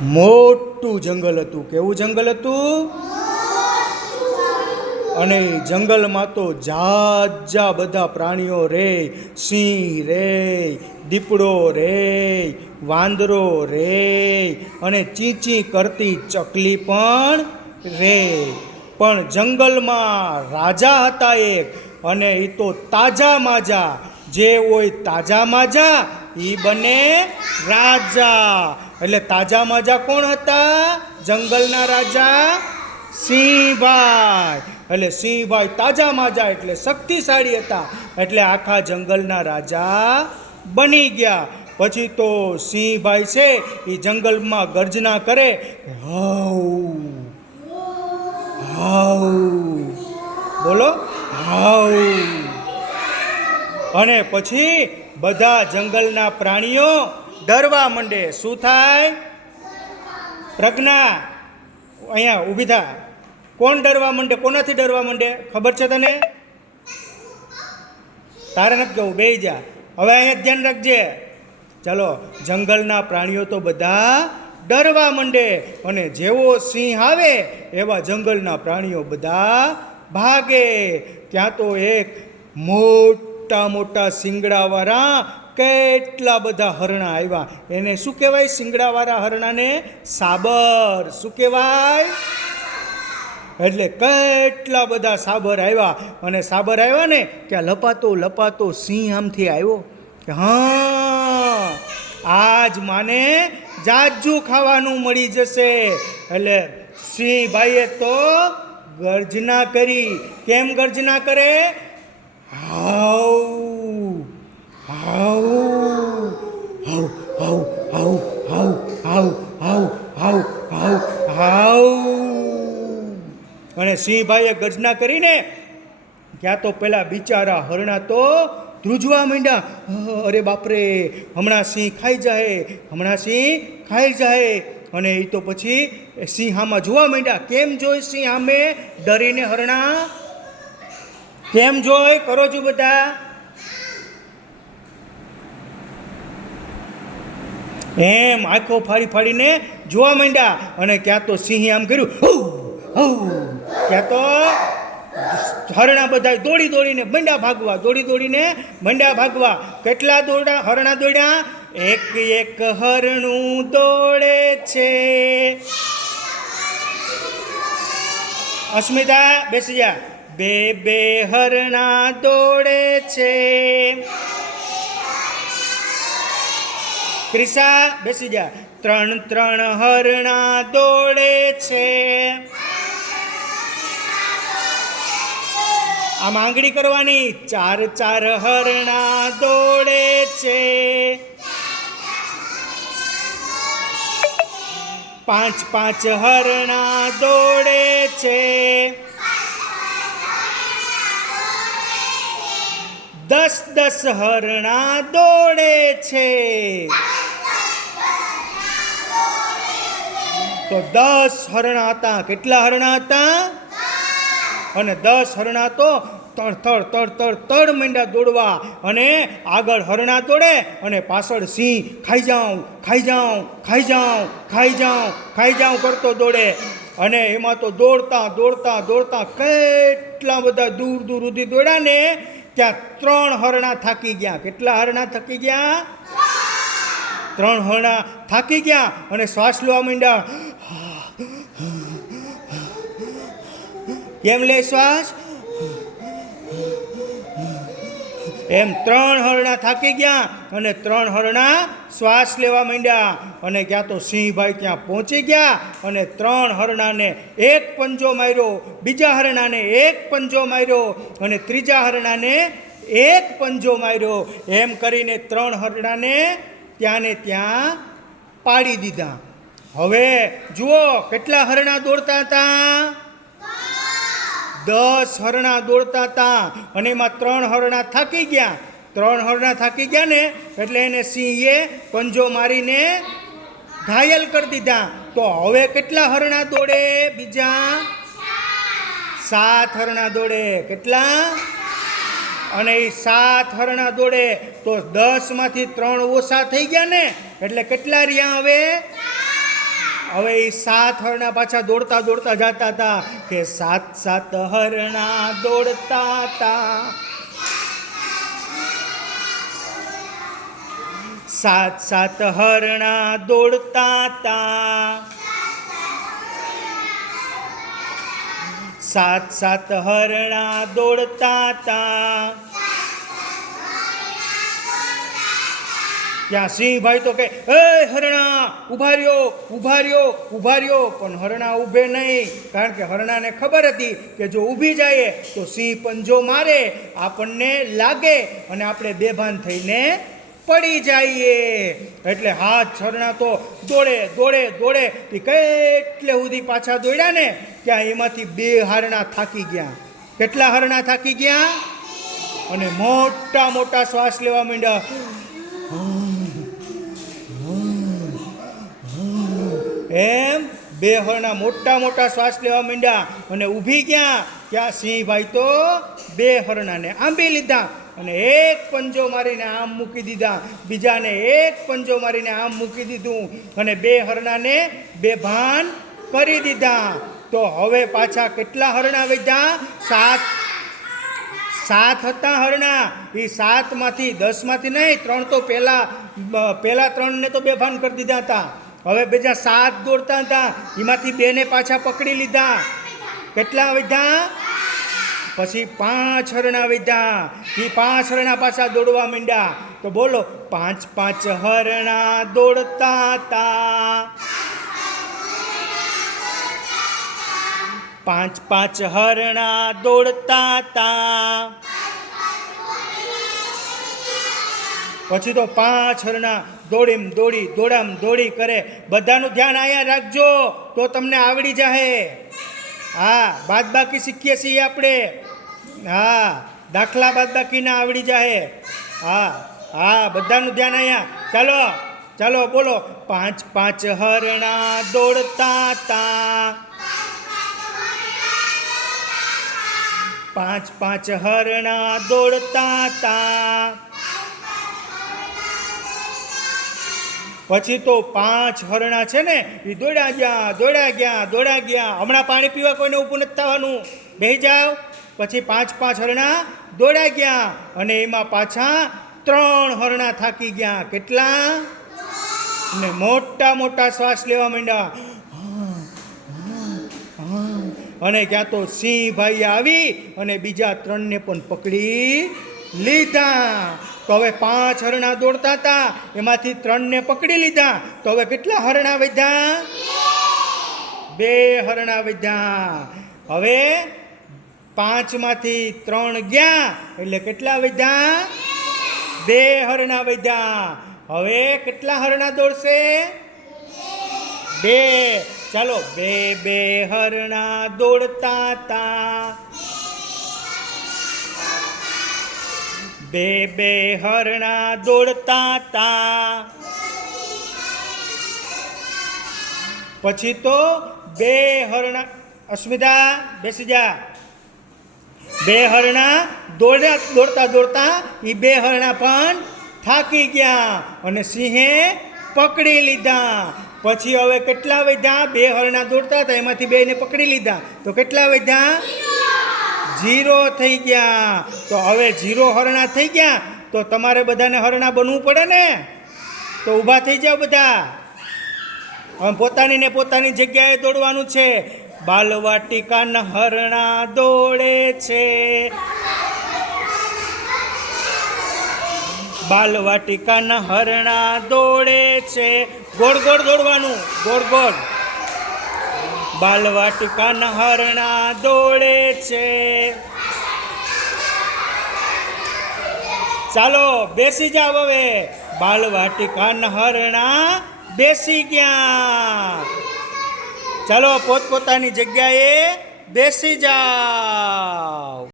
મોટું જંગલ હતું. કેવું જંગલ હતું? અને જંગલમાં તો ઝાઝા બધા પ્રાણીઓ રે. સિંહ રે, દીપડો રે, વાંદરો રે, અને ચીંચી કરતી ચકલી પણ રે. પણ જંગલમાં રાજા હતા એક, અને એ તો તાજા માજા. જે હોય તાજા માજા એ બને રાજા. એટલે તાજા માજા કોણ હતા? જંગલના રાજા સિંહભાઈ. એટલે સિંહભાઈ તાજા માજા એટલે શક્તિશાળી હતા, એટલે આખા જંગલના રાજા બની ગયા. પછી તો સિંહભાઈ છે એ જંગલમાં ગર્જના કરે, હાઉ હાઉ, બોલો હાઉ. અને પછી બધા જંગલના પ્રાણીઓ ડરવા માંડે. શું થાય? પ્રજ્ઞા, અહીંયા ઊભી થા. કોણ ડરવા માંડે? કોનાથી ડરવા માંડે ખબર છે તને? તારે નથી કહું, બેહી જા. હવે અહીંયા ધ્યાન રાખજે. ચાલો, જંગલના પ્રાણીઓ તો બધા ડરવા માંડે, અને જેવો સિંહ આવે એવા જંગલના પ્રાણીઓ બધા ભાગે. ત્યાં તો એક મોટા મોટા શિંગડાવાળા કેટલા બધા હરણા આવ્યા. એને શું કહેવાય? શિંગડાવાળા હરણાને સાબર. શું કહેવાય? એટલે કેટલા બધા સાબર આવ્યા. અને સાબર આવ્યા ને ત્યાં લપાતો લપાતો સિંહ આમથી આવ્યો કે હા, આજ માને જાજુ ખાવાનું મળી જશે. એટલે સિંહભાઈએ તો ગર્જના કરી. કેમ ગર્જના કરે? How how how how how how how how how how how. અને સિંહભાઈએ ગર્જના કરીને ત્યાં તો પેલા બિચારા હરણા તો ધ્રુજવા માંડ્યા. અરે બાપરે, હમણાં સિંહ ખાઈ જાય, હમણાં સિંહ ખાઈ જાય. અને એ તો પછી સિંહ આમાં જોવા માંડ્યા. કેમ જોઈ સિંહ આમે? ડરીને હરણા કેમ જોઈ? કરો છો બધા? એમ આંખો ફાડી ફાડીને જોવા માંડ્યા. અને ક્યાં તો સિંહે આમ કર્યું, ત્યાં તો હરણા બધા દોડી દોડીને મંડ્યા ભાગવા. દોડી દોડીને મંડ્યા ભાગવા. કેટલા દોડા હરણા દોડ્યા? એક એક હરણું દોડે છે. અસ્મિતા બેસી જા. બે બે હરણા દોડે છે. ક્રિશા બેસી જા. ત્રણ ત્રણ હરણા દોડે છે. આમ આંગળી કરવાની. ચાર ચાર હરણા દોડે છે. પાંચ પાંચ હરણા દોડે છે. 10 10 હરણા દોડે છે. તો 10 હરણા હતા. કેટલા હરણા હતા? અને 10 હરણા તો તડ તડ તડ તડ તડ માંડ્યા દોડવા. અને આગળ હરણા દોડે અને પાછળ સિંહ ખાઈ જાઉં ખાઈ જાઉં ખાઈ જાઉં ખાઈ જાઉં ખાઈ જાઉં કરતો દોડે. અને એમાં તો દોડતા દોડતા દોડતા કેટલા બધા દૂર દૂર સુધી દોડ્યા ને ત્યાં 3 હરણા થાકી ગયા. કેટલા હરણા થાકી ગયા? 3 હરણા થાકી ગયા અને શ્વાસ લેવા માંડ્યા. કેમ લે શ્વાસ? એમ 3 હરણા થાકી ગયા અને 3 હરણા શ્વાસ લેવા માંડ્યા. અને ક્યાં તો સિંહભાઈ ત્યાં પહોંચી ગયા અને 3 હરણાને એક પંજો માર્યો, બીજા હરણાને એક પંજો માર્યો અને ત્રીજા હરણાને એક પંજો માર્યો. એમ કરીને 3 હરણાને ત્યાં ને ત્યાં પાડી દીધા. હવે જુઓ કેટલા હરણા દોડતા હતા? 10 હરણા દોડતા હતા. અને એમાં 3 હરણા થાકી ગયા. 3 હરણા થાકી ગયા ને એટલે એને સિંહે પંજો મારીને ઘાયલ કરી દીધા. તો હવે કેટલા હરણા દોડે? બીજા 7 હરણા દોડે. કેટલા? અને એ 7 હરણા દોડે તો 10 માંથી 3 ઓછા થઈ ગયા ને એટલે કેટલા રહ્યા? હવે હવે એ 7 હરણા પાછા દોડતા દોડતા જતા હતા કે 7 7 હરણા દોડતા હતા, 7 7 હરણા દોડતા હતા, 7 7 હરણા દોડતા હતા. ત્યાં સિંહભાઈ તો કે એ હરણા ઊભા રહ્યો ઊભા રહ્યો ઊભા રહ્યો, પણ હરણા ઊભે નહીં, કારણ કે હરણાને ખબર હતી કે જો ઊભી જાય તો સિંહ પંજો મારે, આપણને લાગે અને આપણે બેભાન થઈને પડી જઈએ. એટલે હાથ હરણા તો દોડે દોડે દોડે કેટલે સુધી પાછા દોડ્યા ને ત્યાં એમાંથી 2 હરણા થાકી ગયા. કેટલા હરણા થાકી ગયા? અને મોટા મોટા શ્વાસ લેવા માંડ્યા. એમ 2 હરણા મોટા મોટા શ્વાસ લેવા માંડ્યા અને ઊભી ગયા. ત્યાં સિંહભાઈ તો 2 હરણાને આંબી લીધા અને એક પંજો મારીને આમ મૂકી દીધા, બીજાને એક પંજો મારીને આમ મૂકી દીધું અને 2 હરણાને બેભાન કરી દીધા. તો હવે પાછા કેટલા હરણા વધ્યા? 7 હતા હરણા. એ 7 માંથી 10 માંથી નહીં, 3 તો પહેલા 3 ને તો બેભાન કરી દીધા હતા. હવે બીજા 7 દોડતા હતા, એમાંથી 2 ને પાછા પકડી લીધા. કેટલા વધ્યા? પછી 5 હરણા વધ્યા. એ 5 હરણા પાછા દોડવા માંડ્યા. તો બોલો 5 5 હરણા દોડતા હતા, 5 5 હરણા દોડતા હતા. પછી તો 5 હરણા દોડામ દોડી કરે. બધાનું ધ્યાન અહીંયા રાખજો તો તમને આવડી જાહે. હા, બાદબાકી શીખીએ છીએ આપણે. હા, દાખલા બાદબાકીના આવડી જાહે. હા, બધાનું ધ્યાન અહીંયા. ચાલો ચાલો બોલો 5 5 હરણા દોડતા હતા, 5 5 હરણા દોડતા હતા. પછી તો 5 હરણા છે ને એ દોડ્યા ગયા. હમણાં પાણી પીવા કોઈને ઊભું નથી થવાનું, બેસી જાઓ. પછી 5 5 હરણા દોડ્યા ગયા અને એમાં પાછા 3 હરણા થાકી ગયા. કેટલા? ને મોટા મોટા શ્વાસ લેવા માંડ્યા. અને ક્યાં તો સિંહભાઈ આવી અને બીજા 3 ને પણ પકડી લીધા. તો હવે 5 હરણા દોડતા હતા, એમાંથી 3 ને પકડી લીધા. તો હવે કેટલા હરણા વધ્યા? 2 હરણા વધ્યા. હવે 5 માંથી 3 ગયા એટલે કેટલા વધ્યા? 2 હરણા વધ્યા. હવે કેટલા હરણા દોડશે? 2. ચાલો 2 હરણા દોડતા હતા, 2 હરણા દોડતા હતા. પછી તો 2 હરણા, અસ્મિતા બેસી જા. 2 હરણા દોડતા દોડતા એ 2 હરણા પણ થાકી ગયા અને સિંહે પકડી લીધા. પછી હવે કેટલા વધ્યા? 2 હરણા દોડતા હતા, એમાંથી 2 ને પકડી લીધા. તો કેટલા વધ્યા? 0 થઈ ગયા. તો હવે 0 હરણા થઈ ગયા તો તમારે બધાને હરણા બનવું પડે ને. તો ઊભા થઈ જાઓ બધા. હવે પોતાની ને પોતાની જગ્યાએ દોડવાનું છે. બાલવાટિકાના હરણા દોડે છે, બાલવાટિકાના હરણા દોડે છે. ગોળ ગોળ દોડવાનું, ગોળ ગોળ. બાલવાટિકાના હરણા દોડે છે. ચાલો બેસી જાવ. હવે બાલવાટિકાના હરણા બેસી ગયા. ચાલો પોતપોતાની જગ્યાએ બેસી જાઓ.